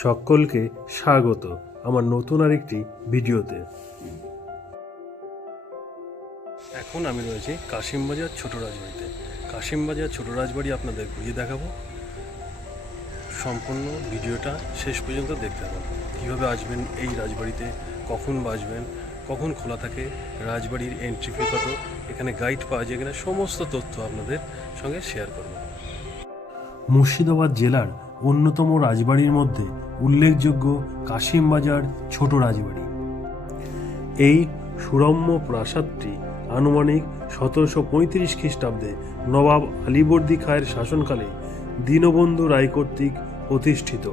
সকলকে স্বাগত আমার নতুন আরেকটি ভিডিওতে। এখন আমি রয়েছি কাশিমবাজার ছোট রাজবাড়িতে। কাশিমবাজার ছোট রাজবাড়ি আপনাদের ঘুরিয়ে দেখাবো। সম্পূর্ণ ভিডিওটা শেষ পর্যন্ত দেখতে হবে কীভাবে আসবেন এই রাজবাড়িতে, কখন বাসবেন, কখন খোলা থাকে, রাজবাড়ির এন্ট্রি ফি কত, এখানে গাইড পাওয়া যায় কিনা, সমস্ত তথ্য আপনাদের সঙ্গে শেয়ার করব। মুর্শিদাবাদ জেলার অন্যতম রাজবাড়ির মধ্যে উল্লেখযোগ্য কাশিমবাজার ছোট রাজবাড়ি। এই সুরম্য প্রাসাদটি আনুমানিক সতেরোশো পঁয়ত্রিশ খ্রিস্টাব্দে নবাব আলীবর্দী খায়ের শাসনকালে দীনবন্ধু রায় কর্তৃক প্রতিষ্ঠিত।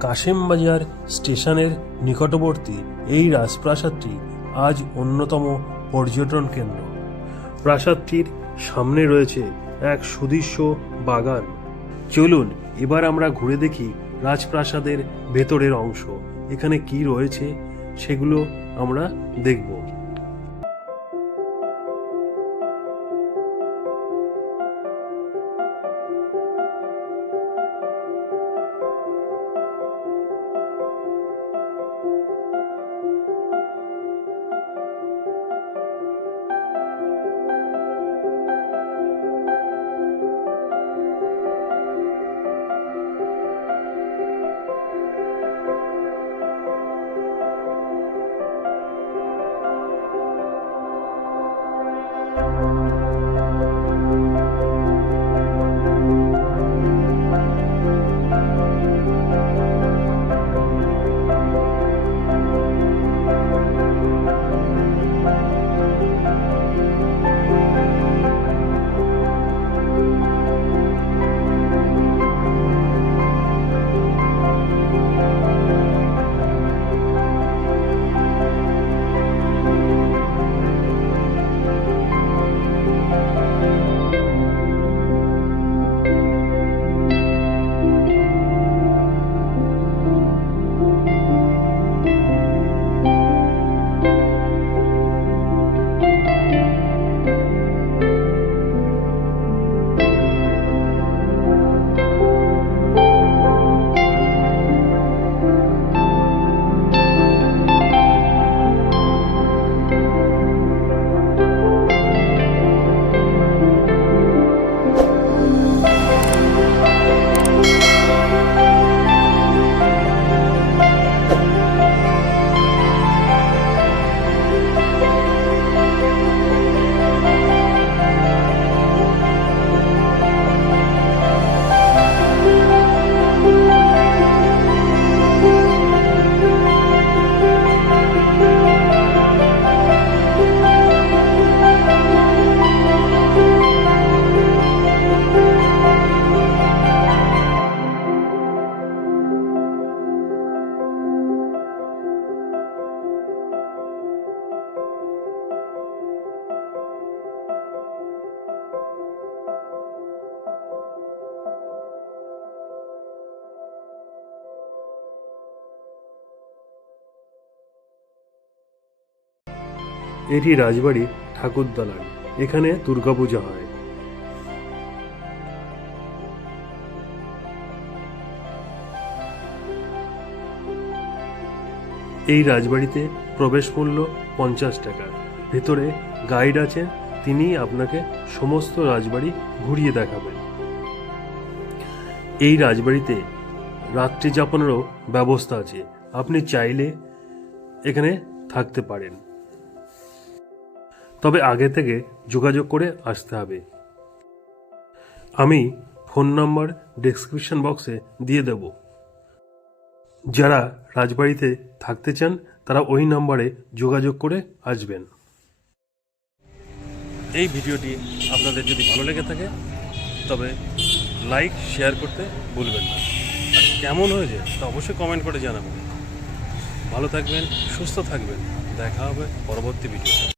কাশিমবাজার স্টেশনের নিকটবর্তী এই রাজপ্রাসাদটি আজ অন্যতম পর্যটন কেন্দ্র। প্রাসাদটির সামনে রয়েছে এক সুদৃশ্য বাগান। চলুন, এবার আমরা ঘুরে দেখি রাজপ্রাসাদের ভেতরের অংশ। এখানে কি রয়েছে সেগুলো আমরা দেখব। এটি রাজবাড়ির ঠাকুরদালান এখানে দুর্গাপূজা হয়। এই রাজবাড়িতে প্রবেশ মূল্য পঞ্চাশ টাকা। ভেতরে গাইড আছে, তিনি আপনাকে সমস্ত রাজবাড়ি ঘুরিয়ে দেখাবেন। এই রাজবাড়িতে রাত্রি যাপনেরও ব্যবস্থা আছে। আপনি চাইলে এখানে থাকতে পারেন। তবে আগে থেকে যোগাযোগ করে আসতে হবে। আমি ফোন নাম্বার ডেসক্রিপশন বক্সে দিয়ে দেব। যারা রাজবাড়িতে থাকতে চান, তারা ওই নাম্বারে যোগাযোগ করে আসবেন। এই ভিডিওটি আপনাদের যদি ভালো লেগে থাকে, তবে লাইক, শেয়ার করতে ভুলবেন না। আর কেমন হয়েছে, তা অবশ্যই কমেন্ট করে জানাবেন। ভালো থাকবেন, সুস্থ থাকবেন। দেখা হবে পরবর্তী ভিডিওতে।